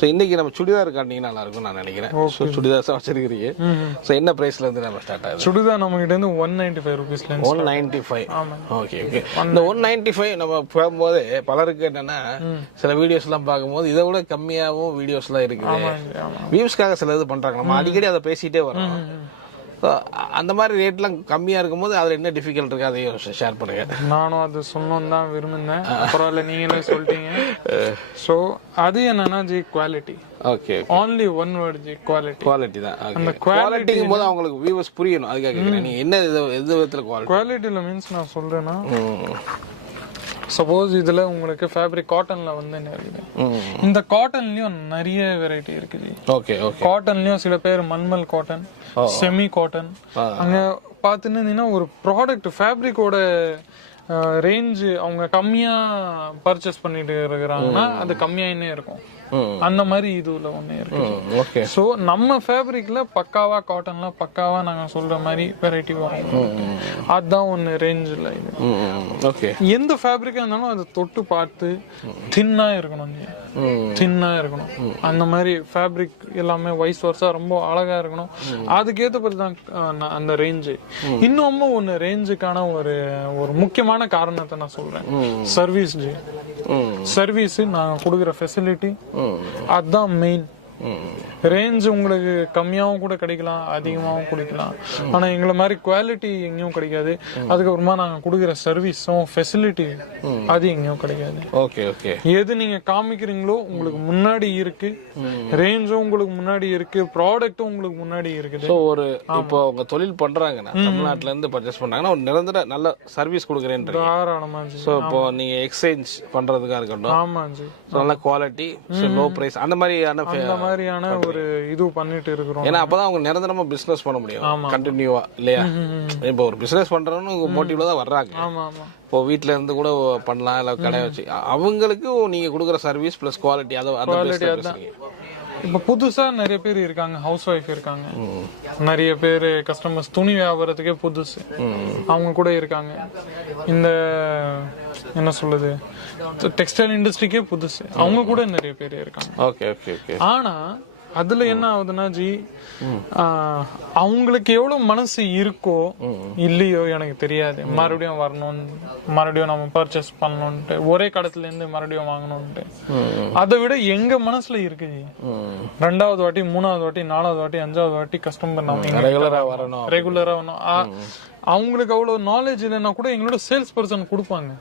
So இன்னைக்கு நம்ம சுடிதார் காட்டினீங்கன்னா நல்லா இருக்கும் நான் நினைக்கிறேன். ஸோ சுடிதார்ஸாக வச்சிருக்கிறீங்க. ஸோ என்ன ப்ரைஸ்ல இருந்து நம்ம ஸ்டார்ட் ஆகுது? சுடிதார் நம்ம கிட்ட இருந்து 195 rupeesல 195. Okay okay. இந்த 195 நம்ம போகும்போது பலருக்கு என்னன்னா சில வீடியோஸ் எல்லாம் பார்க்கும்போது இதை விட கம்மியாகவும் வீடியோஸ் எல்லாம் இருக்குது. வியூஸ்க்காக சில இது பண்றாங்க. நம்ம அடிக்கடி அதை பேசிட்டே வரோம். அந்த மாதிரி ரேட்லாம் கம்மியா இருக்கும்போது அதுல என்ன டிஃபிகல்ட் இருக்கு அதையும் ஷேர் பண்ணுங்க. நானும் அது சொல்லணும்னு தான் விரும்பினேன். பரவாயில்ல நீங்களே சொல்லிட்டீங்க. ஸோ அது என்னன்னா G quality. Okay. only one word G quality. Quality தான். அந்த குவாலிட்டிங்கும் போது அவங்களுக்கு வியூவர்ஸ் புரியணும். அதுக்காக கேட்குறேன். நீங்க என்ன எது விதத்துல குவாலிட்டியில் மீன்ஸ் நான் சொல்றேன்னா சப்போஸ் இதுல உங்களுக்கு ஃபேப்ரிக் காட்டன்ல வந்து இருக்குது. இந்த காட்டன்லயும் நிறைய வெரைட்டி இருக்குது. Okay okay. காட்டன்லயும் சில பேர் மல்மல் காட்டன், செமி காட்டன். அங்க பாத்துட்டீங்கன்னா ஒரு ப்ராடக்ட் ஃபேப்ரிக்கோட ரேஞ்ச் அவங்க கம்மியா பர்ச்சேஸ் பண்ணிட்டு இருக்கிறாங்கன்னா அது கம்மியாயினே இருக்கும். அந்த மாதிரி இதுல ஒண்ணு இருக்கு. சோ நம்ம ஃபேப்ரிக்ல பக்காவா காட்டன்ல பக்காவா நாங்க சொல்ற மாதிரி வெரைட்டி வரும். அதுதான் ஒன்னு ரேஞ்சில் இது. ஓகே. எந்த ஃபேப்ரிக்கா இருந்தாலும் அது தொட்டு பார்த்து தின்னா இருக்கணும். தின்னா இருக்கணும். அந்த மாதிரி ஃபேப்ரிக் எல்லாமே வைஸ் வர்ஸா ரொம்ப அழகா இருக்கணும். அதுக்கேற்ற பத்தி தான் அந்த ரேஞ்சு. இன்னும் ஒன்னு ரேஞ்சுக்கான ஒரு முக்கியமான காரணத்தை நான் சொல்றேன். Service G. சர்வீஸ் நாங்க கொடுக்குற ஃபெசிலிட்டி அதுதான் மெயின். ரேஞ்ச் உங்களுக்கு கம்மியாவும் கூட கிடைக்கலாம், அதிகமாகவும் கிடைக்கலாம். ஆனா எங்களை மாதிரி குவாலிட்டி எங்கேயும் கிடைக்காது. அதுக்கப்புறமா நாங்க கொடுக்குற சர்வீஸும் ஃபெசிலிட்டி அது எங்கேயும் கிடைக்காது. Okay okay. எது நீங்க காமிக்கிறீங்களோ உங்களுக்கு முன்னாடி இருக்கு, ரேஞ்சும் உங்களுக்கு முன்னாடி இருக்கு, ப்ராடக்ட்டும் உங்களுக்கு முன்னாடி இருக்குது. ஸோ ஒரு இப்போ உங்க தொழில் பண்றாங்கன்னா தமிழ்நாட்டுல இருந்து பர்ச்சேஸ் பண்றாங்கன்னா ஒரு நிரந்தர நல்ல சர்வீஸ் கொடுக்குறேன். தாராளமா. ஸோ இப்போ நீங்க எக்ஸ்சேஞ்ச் பண்றதுக்காக இருக்கட்டும். ஆமா ஜி. நல்ல குவாலிட்டி, லோ பிரைஸ் அந்த மாதிரியான ஒரு இது பண்ணிட்டு இருக்கிறோம். ஏன்னா அப்பதான் அவங்க நிரந்தரமா பிசினஸ் பண்ண முடியும் கண்டினியூவா இல்லையா? இப்போ ஒரு பிசினஸ் பண்றவங்க மோட்டிவ்ல தான் வர்றாங்க. இப்போ வீட்டுல இருந்து கூட பண்ணலாம், இல்ல கடை வச்சு அவங்களுக்கு நீங்க கொடுக்குற சர்வீஸ் பிளஸ் குவாலிட்டி அதை இப்ப புதுசா நிறைய பேர் இருக்காங்க, ஹவுஸ் ஒய்ஃப் இருக்காங்க, நிறைய பேர் கஸ்டமர்ஸ் துணி வியாபாரத்துக்கே புதுசு அவங்க கூட இருக்காங்க. இந்த என்ன சொல்லுது டெக்ஸ்டைல் இண்டஸ்ட்ரிக்கே புதுசு அவங்க கூட நிறைய பேர் இருக்காங்க. Okay okay okay. ஆனா அதுல என்ன ஆகுதுன்னா ஜி அவங்களுக்கு எவ்வளவு மனசு இருக்கோ இல்லையோ எனக்கு தெரியாது. மறுபடியும் வரணும், மறுபடியும் நம்ம பர்ச்சேஸ் பண்ணணும்ட்டு, ஒரே கடத்துல இருந்து மறுபடியும் வாங்கணும்ட்டு. அதை விட எங்க மனசுல இருக்கு ஜி, 2வது வாட்டி 3வது வாட்டி 4வது வாட்டி 5வது வாட்டி கஸ்டமர் ரெகுலரா வரணும். அவங்களுக்கு அவ்வளவு நாலேஜ் இல்லைன்னா கூட எங்களோட சேல்ஸ் பர்சன் கொடுப்பாங்க.